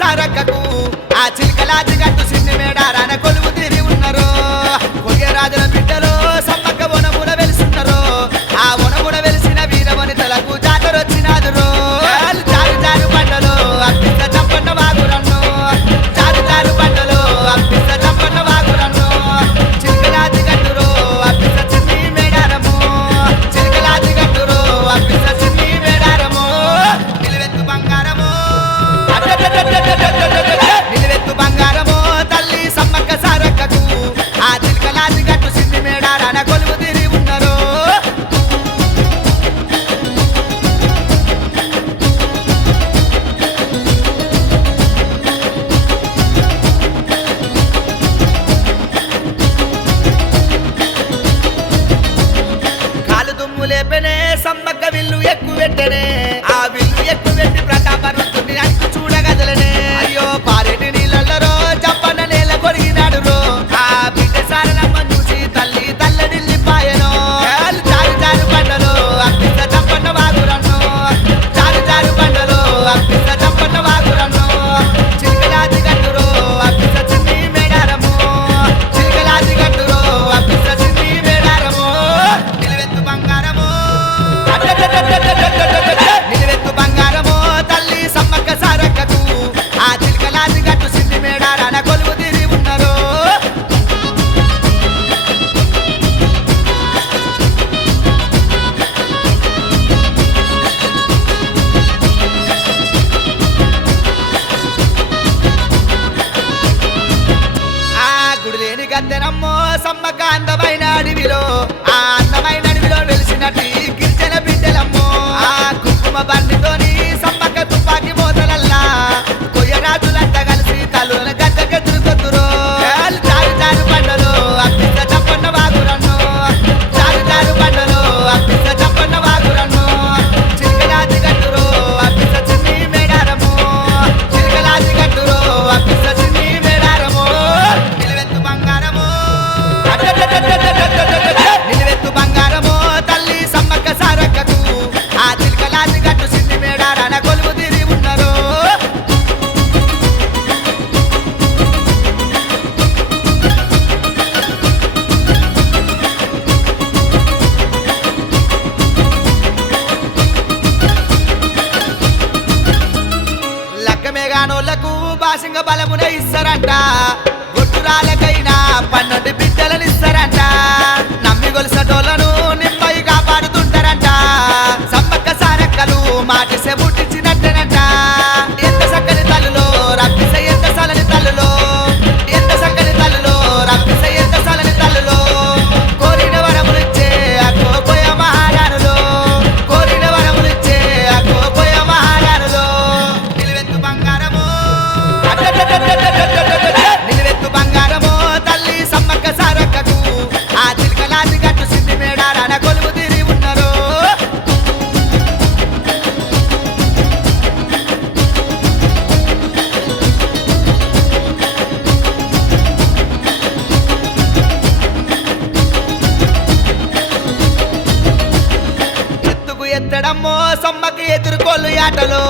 సారక్కకు ఆ చిలకలాచి గట్టు సిన్ని మేడారాన కొలువు తీరి ఉన్నారు. కొయ్య రాజుల బిడ్డలో సమ్మక్క వనమున వెలుసున్నారు. ఆ వనమున వెలిసిన వీరవనితలకు జాతర వచ్చినాదురు. జారు జారు పంటలో అప్పిస్త చప్పన్న వాగురన్ను, జారు జారు పంటలో అప్పిస్త చప్పన్న వాగురన్ను. చిలకలాచి గట్టురు అప్పిస్త చిన్ని మేడారము, చిలకలాచి గట్టురు అప్పిస్త చిన్ని మేడారము. నిలువెత్తు బంగారము, నిలువెత్తు బంగారము తల్లి సమ్మక్క సారక్కకు ఆ చిలకలాచి గట్టు సిన్ని మేడారాన కొలువు తీరి ఉన్నారు. కాలు దుమ్ము లేపెనే సమ్మక్క విల్లు ఎక్కువ పెట్టనే, ఆ విల్లు ఎక్కువ పెట్టి ప్రతాపరుతుని అంటూ చూడగదలనే. అయ్యో పారేటి నీళ్ళలో చప్పన్న నేల కొరిగినాడు రో. ఆ బిడ్డ సారనమ్మ చూసి తల్లి తల్లడిల్లి పాయను. జారు జారు పంటలో అప్పిస్త చప్పన్న వాగురన్ను, జారు జారు పంటలో అప్పిస్త చప్పన్న వాగురన్ను. చిలకలాచి గట్టురో అప్పిస్త చిన్ని మేడారము, చిలకలాచి గట్టురో అప్పిస్త చిన్ని మేడారము. నిలువెత్తు బంగారము, నిలువెత్తు బంగారము తల్లి సమ్మక్క సారక్కకు ఆ చిలకలాచి గట్టు సిన్ని మేడారాన కొలువు తీరి ఉన్నారు. ఆ గుడి లేని గద్దెనమ్మో సమ్మక్క అందమైన అడవిలో, ఆ అందమైన అడవిలో వెలిసినట్టు ఈ గిరిజన బిడ్డలమ్మో. ఆ కుంకుమ బండితోని సమ్మక్క తుపాకి మోతలల్లా కొయ్యరాజులంతా కలిసి తలుల గద్దెకెదురు కొద్దురు. జారు జారు పంటలో అప్పిస్త చప్పన్న వాగురన్ను, జారు జారు పంటలో అప్పిస్త చప్పన్న వాగురన్ను. చిలకలాచి గట్టురు అప్పిస్త చిన్ని మేడారము, చిలకలాచి గట్టురు అప్పిస్త చిన్ని మేడారము. నిలువెత్తు బంగారము, నిలువెత్తు బంగారము తల్లి సమ్మక్క సారక్కకు ఆ చిలకలాచి గట్టు సిన్ని మేడారాన కొలువు తీరి ఉన్నారు. లక్కమేగానోళ్లకు బాసింగ బలమున ఇస్తారంట, గొట్టురాలకైనా 12 బిడ్డలను ఇస్తారంట. నమ్మి గొలుసటోళ్లను నిమ్మై కాపాడుతుంటారంట. సమ్మక్క సారక్కలు మాటిసే ముట్టించినట్టేనంట. ఎంత చక్కని తల్లులో రప్పిస ఎంత సలని తల్లులో, ఎంత చక్కని తల్లులో రప్పిస ఎంత సలని తల్లులో. కోరిన వరములిచ్చే అకోపోయ మహారాణులో, కోరిన వరములిచ్చే అకోపోయ మహారాణులో. నిలువెత్తు బంగారము, నిలువెత్తు బంగారము తల్లి సమ్మక్క సారక్కకు ఆ చిలకలాచి గట్టు సిన్ని మేడారాన కొలువు తీరి ఉన్నారు. ఎత్తుకు ఎత్తడమ్మో సమ్మక్క ఎదుర్కోళ్ళు ఆటలో,